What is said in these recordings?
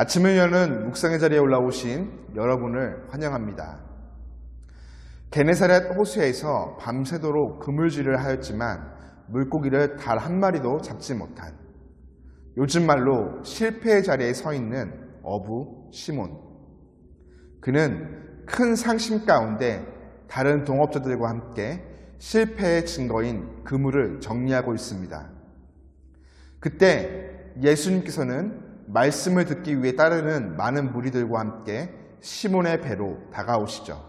아침을 여는 묵상의 자리에 올라오신 여러분을 환영합니다. 게네사렛 호수에서 밤새도록 그물질을 하였지만 물고기를 단 한 마리도 잡지 못한, 요즘 말로 실패의 자리에 서 있는 어부 시몬. 그는 큰 상심 가운데 다른 동업자들과 함께 실패의 증거인 그물을 정리하고 있습니다. 그때 예수님께서는 말씀을 듣기 위해 따르는 많은 무리들과 함께 시몬의 배로 다가오시죠.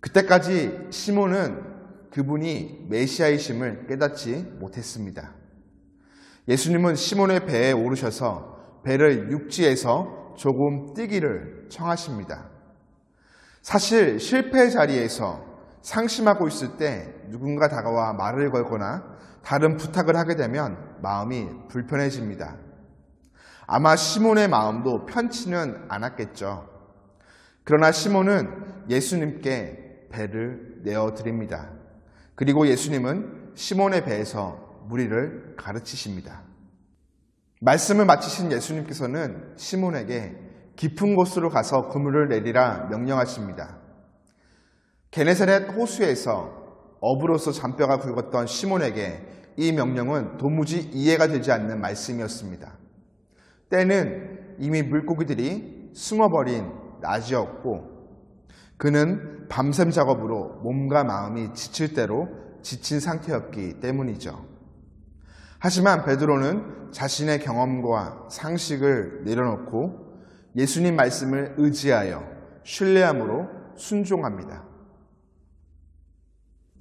그때까지 시몬은 그분이 메시아이심을 깨닫지 못했습니다. 예수님은 시몬의 배에 오르셔서 배를 육지에서 조금 뛰기를 청하십니다. 사실 실패의 자리에서 상심하고 있을 때 누군가 다가와 말을 걸거나 다른 부탁을 하게 되면 마음이 불편해집니다. 아마 시몬의 마음도 편치는 않았겠죠. 그러나 시몬은 예수님께 배를 내어드립니다. 그리고 예수님은 시몬의 배에서 무리를 가르치십니다. 말씀을 마치신 예수님께서는 시몬에게 깊은 곳으로 가서 그물을 내리라 명령하십니다. 게네사렛 호수에서 어부로서 잔뼈가 굵었던 시몬에게 이 명령은 도무지 이해가 되지 않는 말씀이었습니다. 때는 이미 물고기들이 숨어버린 낮이었고 그는 밤샘 작업으로 몸과 마음이 지칠 대로 지친 상태였기 때문이죠. 하지만 베드로는 자신의 경험과 상식을 내려놓고 예수님 말씀을 의지하여 신뢰함으로 순종합니다.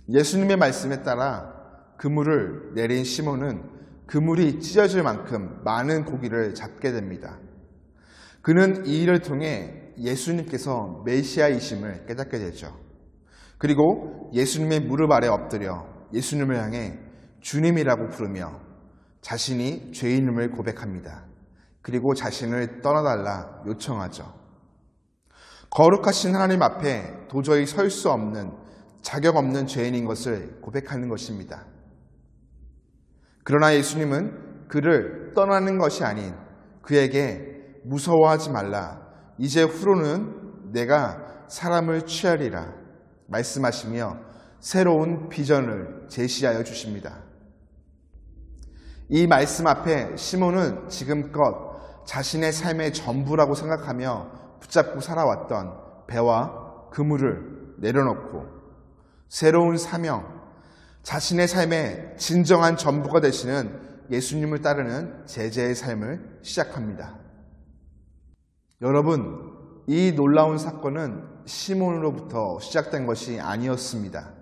예수님의 말씀에 따라 그물을 내린 시몬은 그물이 찢어질 만큼 많은 고기를 잡게 됩니다. 그는 이 일을 통해 예수님께서 메시아이심을 깨닫게 되죠. 그리고 예수님의 무릎 아래 엎드려 예수님을 향해 주님이라고 부르며 자신이 죄인임을 고백합니다. 그리고 자신을 떠나달라 요청하죠. 거룩하신 하나님 앞에 도저히 설 수 없는, 자격 없는 죄인인 것을 고백하는 것입니다. 그러나 예수님은 그를 떠나는 것이 아닌 그에게 무서워하지 말라, 이제 후로는 내가 사람을 취하리라 말씀하시며 새로운 비전을 제시하여 주십니다. 이 말씀 앞에 시몬은 지금껏 자신의 삶의 전부라고 생각하며 붙잡고 살아왔던 배와 그물을 내려놓고 새로운 사명, 자신의 삶의 진정한 전부가 되시는 예수님을 따르는 제자의 삶을 시작합니다. 여러분, 이 놀라운 사건은 시몬으로부터 시작된 것이 아니었습니다.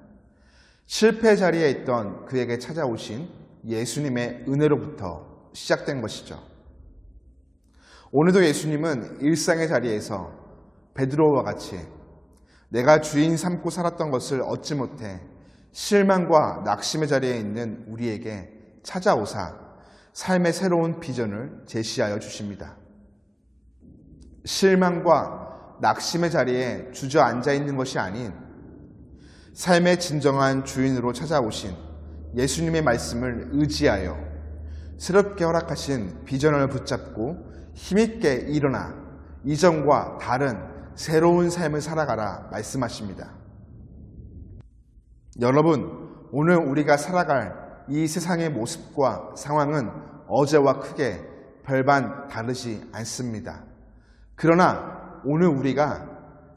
실패 자리에 있던 그에게 찾아오신 예수님의 은혜로부터 시작된 것이죠. 오늘도 예수님은 일상의 자리에서 베드로와 같이 내가 주인 삼고 살았던 것을 얻지 못해 실망과 낙심의 자리에 있는 우리에게 찾아오사 삶의 새로운 비전을 제시하여 주십니다. 실망과 낙심의 자리에 주저앉아 있는 것이 아닌 삶의 진정한 주인으로 찾아오신 예수님의 말씀을 의지하여 새롭게 허락하신 비전을 붙잡고 힘있게 일어나 이전과 다른 새로운 삶을 살아가라 말씀하십니다. 여러분, 오늘 우리가 살아갈 이 세상의 모습과 상황은 어제와 크게 별반 다르지 않습니다. 그러나 오늘 우리가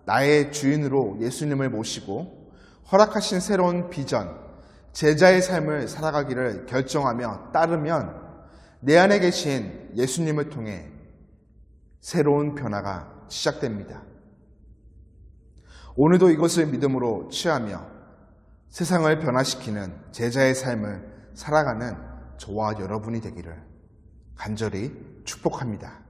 나의 주인으로 예수님을 모시고 허락하신 새로운 비전, 제자의 삶을 살아가기를 결정하며 따르면 내 안에 계신 예수님을 통해 새로운 변화가 시작됩니다. 오늘도 이것을 믿음으로 취하며 세상을 변화시키는 제자의 삶을 살아가는 저와 여러분이 되기를 간절히 축복합니다.